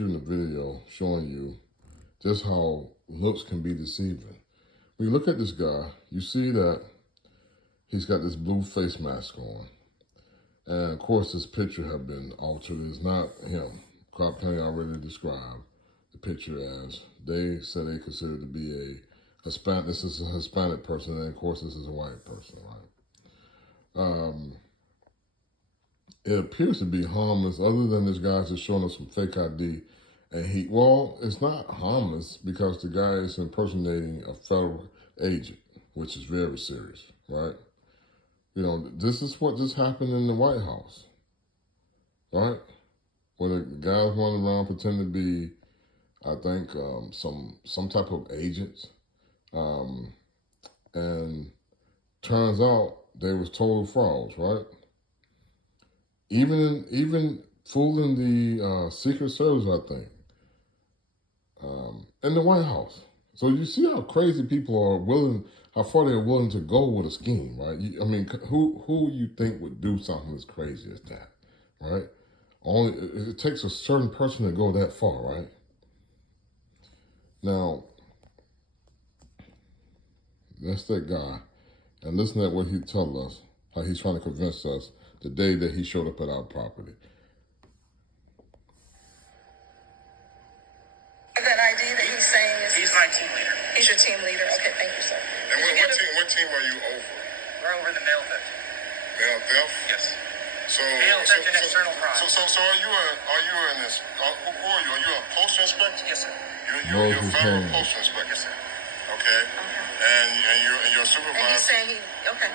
shooting a video showing you just how looks can be deceiving. When you look at this guy, you see that he's got this blue face mask on. And of course, this picture have been altered. It's not him. Cobb County already described the picture as they said they consider to be a Hispanic. This is a Hispanic person, and of course, this is a white person, right? It appears to be harmless, other than this guy's just showing us some fake ID. And well, it's not harmless because the guy is impersonating a federal agent, which is very serious, right? You know, this is what just happened in the White House, right? Where the guys running around pretending to be, I think, some type of agents. And turns out they was total frauds, right? Even fooling the Secret Service, I think, in the White House. So you see how crazy people are willing, how far they're willing to go with a scheme, right? I mean, who you think would do something as crazy as that, right? Only it takes a certain person to go that far, right? Now, that's that guy, and listen to what he told us, how he's trying to convince us the day that he showed up at our property. That ID that he's saying is... He's my team leader. He's your team leader. Okay, thank you, sir. And what team are you over? We're over the mail theft. Mail theft? Yes. So Mail theft and external crime. So are you in this? Who are you? Are you a postal inspector? Yes, sir. You're a federal postal inspector. Yes, sir. Okay. And your supervisor. And he's saying Okay.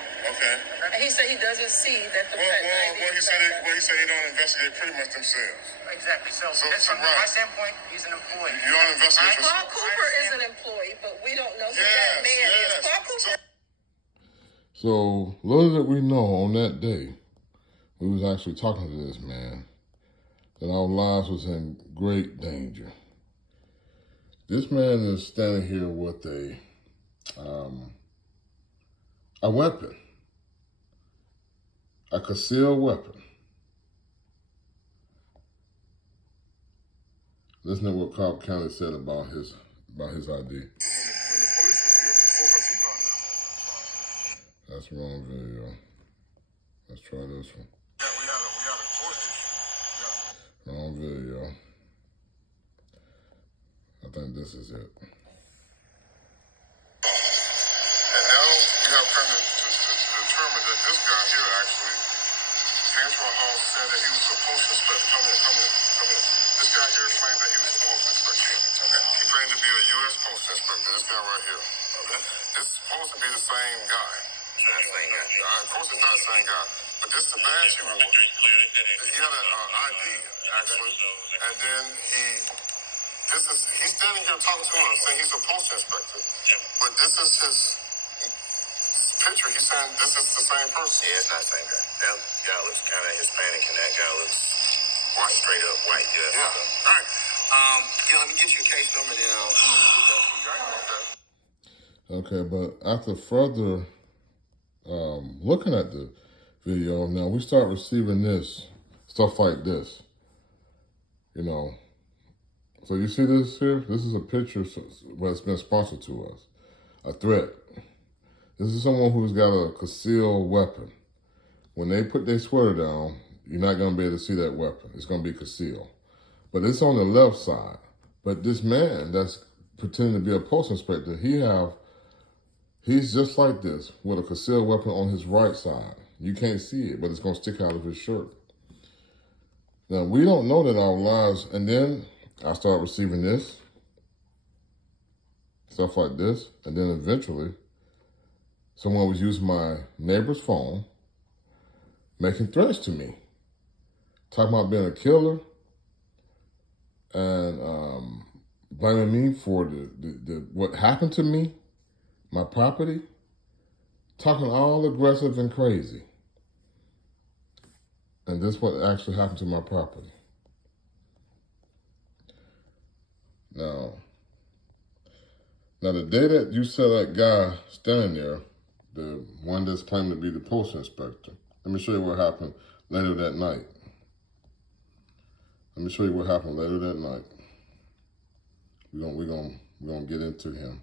And he said he doesn't see that the ID he said they don't investigate pretty much themselves. Exactly. So from right. my standpoint, he's an employee. You don't investigate. Paul Cooper is an employee, but we don't know who that man is. Paul Cooper. So little did we know on that day, we was actually talking to this man, that our lives was in great danger. This man is standing here with a weapon, a concealed weapon. Listen to what Cobb County said about his ID. That's the wrong video. Let's try this one. Yeah, we had a court issue. Yeah. Wrong video. I think this is it. And now we have come to determine that this guy here actually came to our house, said that he was a postal inspector. Come in. This guy here claimed that he was a postal inspector. Okay. He claimed to be a U.S. postal inspector. This guy right here. Okay. This is supposed to be the same guy. Of course it's not the same guy. But this is the badge he wore. He had an ID, actually. And then he's standing here talking to us, saying he's a postal inspector. But this is his picture. He's saying this is the same person. Yeah, it's not the same guy. That guy looks kind of Hispanic, and that guy looks straight up white. Yeah. All right. Let me get you a case number, then I'll do that for you. Right? Okay, but after further looking at the video, now we start receiving stuff like this, you know. So you see this here? This is a picture that's been sponsored to us, a threat. This is someone who's got a concealed weapon. When they put their sweater down, you're not going to be able to see that weapon. It's going to be concealed. But it's on the left side. But this man that's pretending to be a postal inspector, he's just like this with a concealed weapon on his right side. You can't see it, but it's going to stick out of his shirt. Now, we don't know that our lives, and then I start receiving this, stuff like this, and then eventually someone was using my neighbor's phone, making threats to me, talking about being a killer, and blaming me for what happened to me, my property, talking all aggressive and crazy. And this is what actually happened to my property. Now, the day that you saw that guy standing there, the one that's claiming to be the postal inspector, let me show you what happened later that night. Let me show you what happened later that night. We're gonna get into him.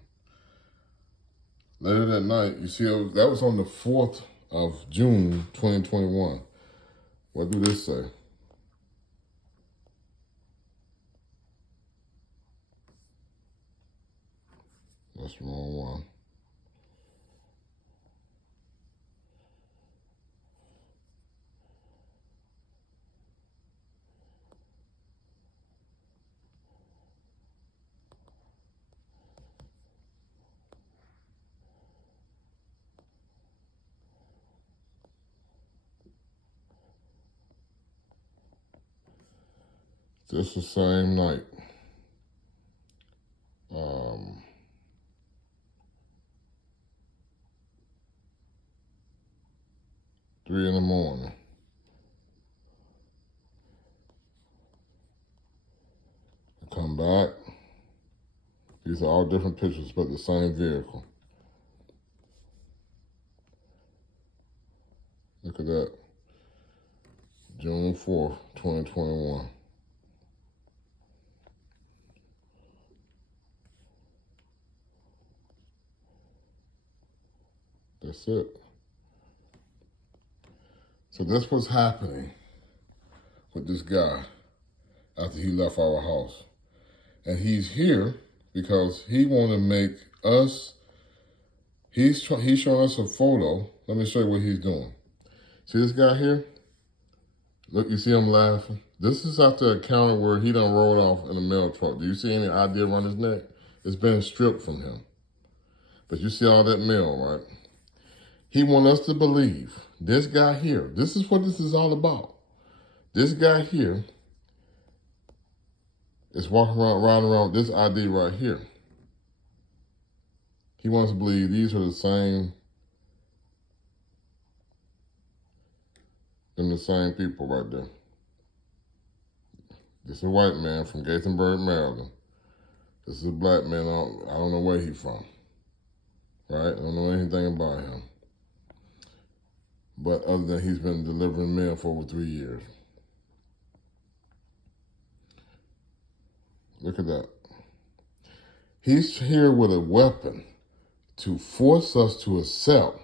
Later that night, you see, that was on the 4th of June, 2021. What do this say? That's the wrong one. This the same night. 3 in the morning. I come back. These are all different pictures, but the same vehicle. Look at that. June 4th, 2021. That's it. So that's what's happening with this guy after he left our house. And he's here because he want to make us, he's showing us a photo. Let me show you what he's doing. See this guy here? Look, you see him laughing? This is after a counter where he done rolled off in a mail truck. Do you see any idea around his neck? It's been stripped from him. But you see all that mail, right? He want us to believe this guy here, this is what this is all about. This guy here is walking around with this ID right here. He wants to believe these are the same people right there. This is a white man from Gaithersburg, Maryland. This is a black man, I don't know where he's from. Right? I don't know anything about him. But other than he's been delivering mail for over 3 years. Look at that. He's here with a weapon to force us to accept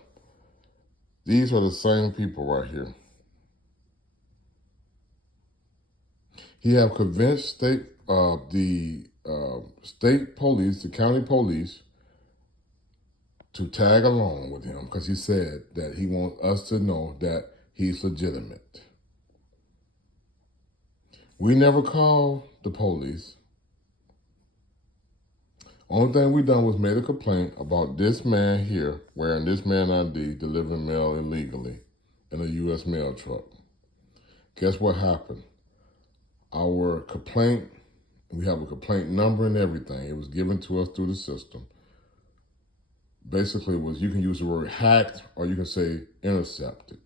these are the same people right here. He have convinced the state police, the county police, to tag along with him because he said that he wants us to know that he's legitimate. We never called the police. Only thing we done was made a complaint about this man here wearing this man ID delivering mail illegally in a U.S. mail truck. Guess what happened? Our complaint, we have a complaint number and everything. It was given to us through the system. Basically, you can use the word hacked or you can say intercepted.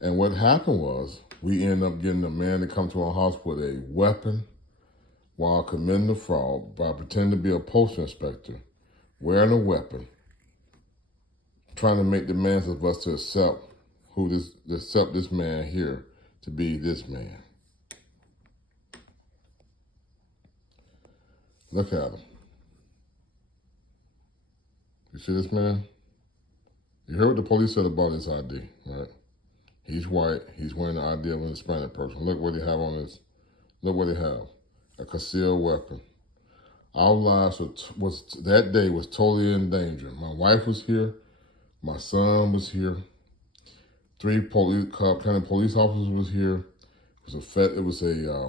And what happened was we ended up getting a man to come to our house with a weapon while committing the fraud by pretending to be a postal inspector, wearing a weapon, trying to make demands of us to accept this man here to be this man. Look at him. You see this man? You heard what the police said about his ID, right? He's white. He's wearing the ID of an Hispanic person. Look what they have on his. Look what they have. A concealed weapon. Our lives that day was totally in danger. My wife was here. My son was here. 3 Cobb County police officers was here. It was a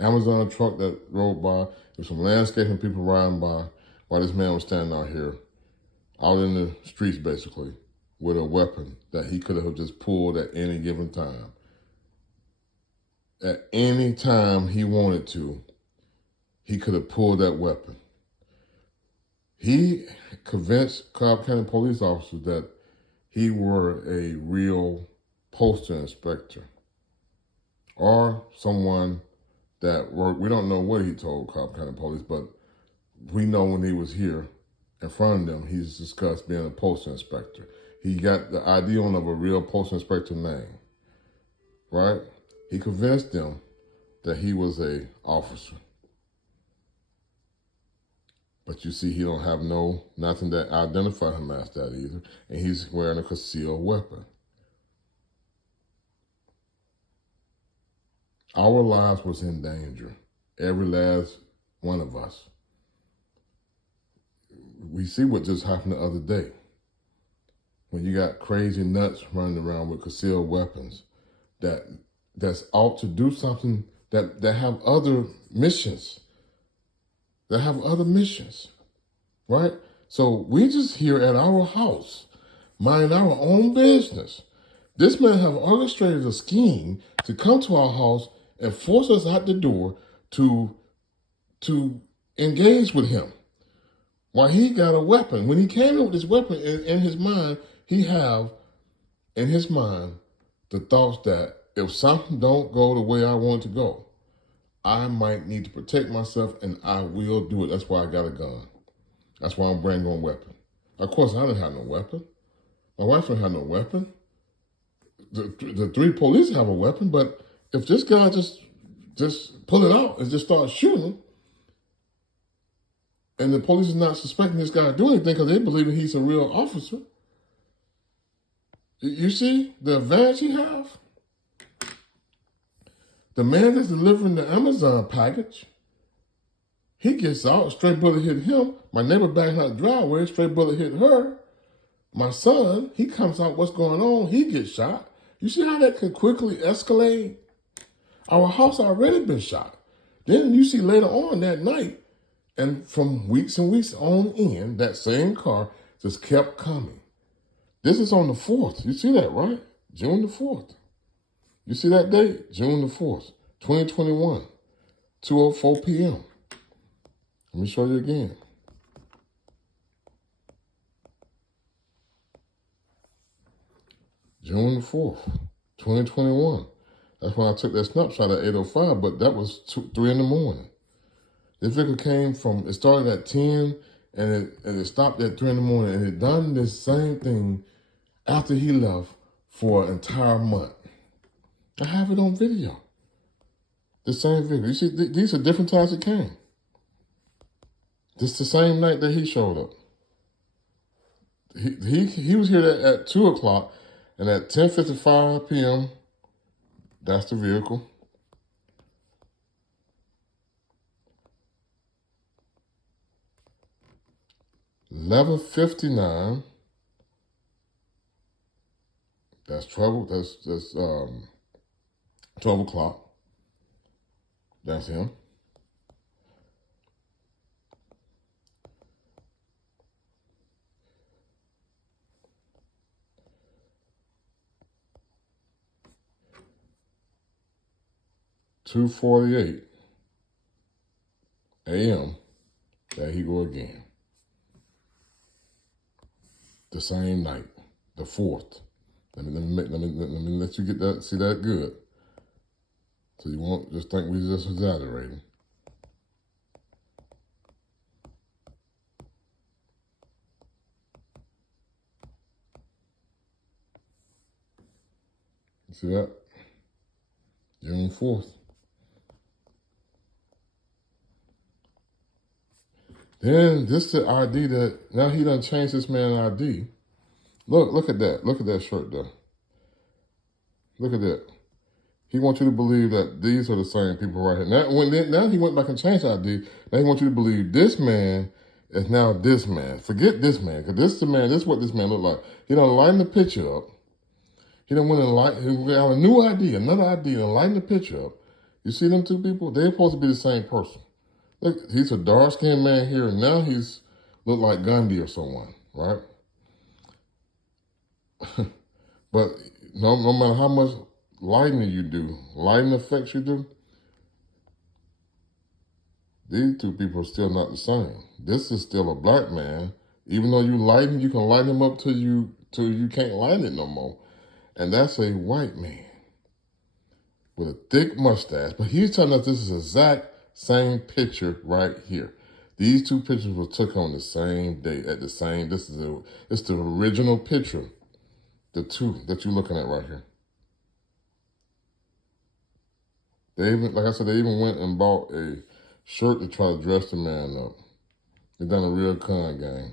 Amazon truck that rode by. There was some landscaping people riding by while this man was standing out here, out in the streets basically, with a weapon that he could have just pulled at any given time. At any time he wanted to, he could have pulled that weapon. He convinced Cobb County police officers that he were a real postal inspector or someone that worked. We don't know what he told Cobb County police, but we know when he was here in front of them, he's discussed being a postal inspector. he got the ID on of a real postal inspector name, right? He convinced them that he was a officer. But you see, he don't have nothing that identify him as that either. And he's wearing a concealed weapon. Our lives was in danger. Every last one of us. We see what just happened the other day. When you got crazy nuts running around with concealed weapons that's out to do something that have other missions. That have other missions. Right? So we just here at our house, mind our own business. This man have orchestrated a scheme to come to our house and force us out the door to engage with him. While he got a weapon. When he came in with this weapon in his mind, he have in his mind the thoughts that if something don't go the way I want it to go, I might need to protect myself, and I will do it. That's why I got a gun. That's why I'm bringing a weapon. Of course, I didn't have no weapon. My wife didn't have no weapon. The three police have a weapon, but if this guy just pull it out and just start shooting, and the police is not suspecting this guy doing anything because they believe that he's a real officer, you see the advantage he have? The man that's delivering the Amazon package, he gets out, a straight bullet hit him. My neighbor back out the driveway, straight bullet hit her. My son, he comes out, what's going on? He gets shot. You see how that can quickly escalate? Our house already been shot. Then you see later on that night, and from weeks and weeks on in, that same car just kept coming. This is on the 4th. You see that, right? June the 4th. You see that date? June the 4th, 2021, 2:04 p.m. Let me show you again. June the 4th, 2021. That's when I took that snapshot at 8:05, but that was 3 in the morning. This vehicle came from, it started at 10 and it stopped at 3 in the morning, and it done this same thing after he left for an entire month. I have it on video. The same vehicle. You see, these are different times it came. This the same night that he showed up. He was here at 2 o'clock, and at 10:55 p.m., that's the vehicle. $11:59. That's 12 o'clock. That's him. $2:48 a.m. There he go again. The same night, the 4th. Let me let you get that, see that good. So you won't just think we're just exaggerating. You see that? June 4th. Then this the ID that, now he done changed this man ID. Look at that. Look at that shirt there. Look at that. He wants you to believe that these are the same people right here. Now he went back and changed the ID. Now he wants you to believe this man is now this man. Forget this man, because this is what this man look like. He done lighten the picture up. He done went and he got a new ID, another ID, and lighten the picture up. You see them two people? They're supposed to be the same person. Look, he's a dark-skinned man here, and now he's look like Gandhi or someone, right? But no matter how much lightening you do, lighting effects you do, these two people are still not the same. This is still a black man. Even though you can lighten him up till you can't lighten it no more. And that's a white man with a thick mustache. But he's telling us this is exact same picture right here. These two pictures were took on the same day at the same. It's the original picture The two that you're looking at right here. They even, like I said, they even went and bought a shirt to try to dress the man up. They done a real con game.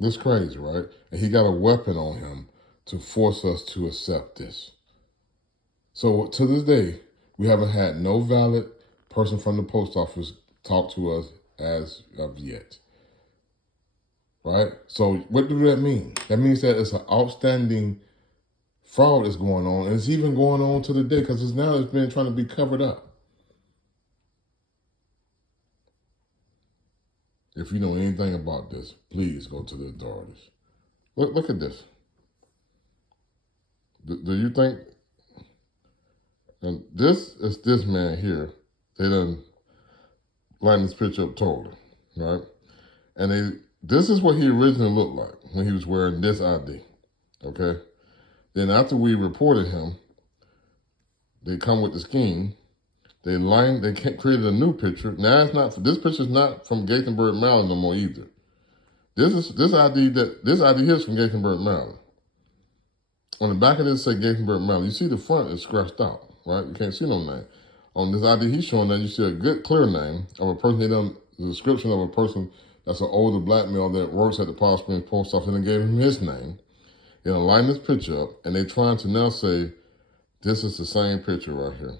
This crazy, right? And he got a weapon on him to force us to accept this. So to this day, we haven't had no valid person from the post office talk to us as of yet. Right? So what do that mean? That means that it's an outstanding fraud that's going on. And it's even going on to the day because it's been trying to be covered up. If you know anything about this, please go to the authorities. Look at this. Do you think, and this is this man here, they done lined this picture up totally, right? And this is what he originally looked like when he was wearing this ID, okay? Then after we reported him, they come with the scheme. They created a new picture. Now this picture's not from Gaithersburg, Maryland no more either. This ID here is from Gaithersburg, Maryland. On the back of this say Gaithersburg, Maryland. You see the front is scratched out, right? You can't see no name. On this ID he's showing that you see a good clear name of a person. They done the description of a person that's an older black male that works at the Powell Springs post office, and they gave him his name. They lined this picture up, and they're trying to now say this is the same picture right here.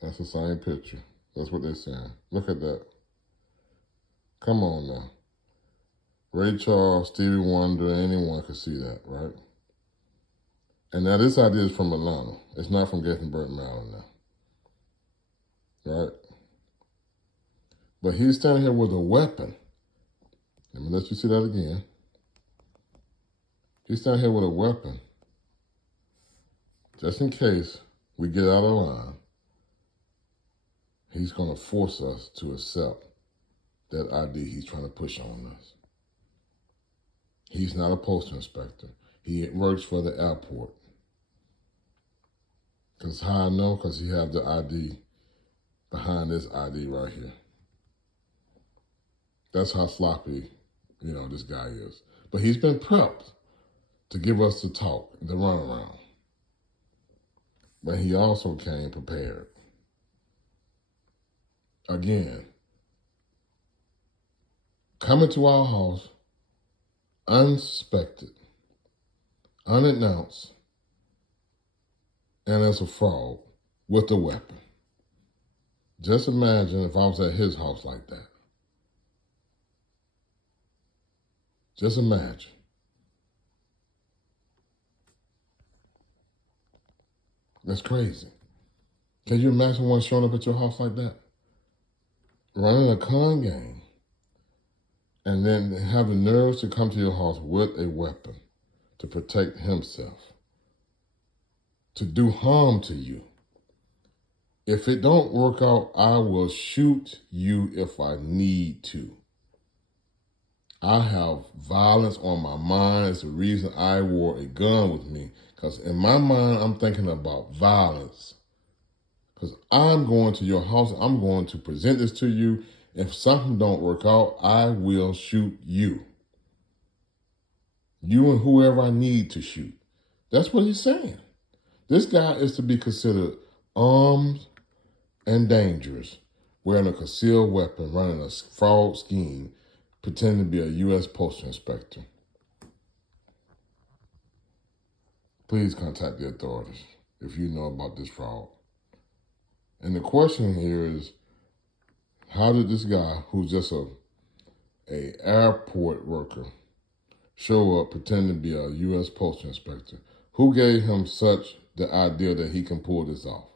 That's the same picture. That's what they're saying. Look at that. Come on now. Ray Charles, Stevie Wonder, anyone could see that, right? And now this idea is from Atlanta. It's not from Gaithersburg, Maryland now. Right? But he's standing here with a weapon. Let me let you see that again. He's standing here with a weapon. Just in case we get out of line, he's going to force us to accept that ID he's trying to push on us. He's not a postal inspector. He works for the airport. Because how I know? Because he have the ID behind this ID right here. That's how sloppy, this guy is. But he's been prepped to give us the talk, the runaround. But he also came prepared. Again, coming to our house, unsuspected, unannounced, and as a fraud with a weapon. Just imagine if I was at his house like that. Just imagine. That's crazy. Can you imagine one showing up at your house like that? Running a con game. And then have the nerves to come to your house with a weapon to protect himself. To do harm to you. If it don't work out, I will shoot you if I need to. I have violence on my mind. It's the reason I wore a gun with me. Because in my mind, I'm thinking about violence. Because I'm going to your house. I'm going to present this to you. If something don't work out, I will shoot you. You and whoever I need to shoot. That's what he's saying. This guy is to be considered armed and dangerous, wearing a concealed weapon, running a fraud scheme, pretending to be a U.S. postal inspector. Please contact the authorities if you know about this fraud. And the question here is, how did this guy, who's just a airport worker, show up pretending to be a U.S. postal inspector? Who gave him such the idea that he can pull this off?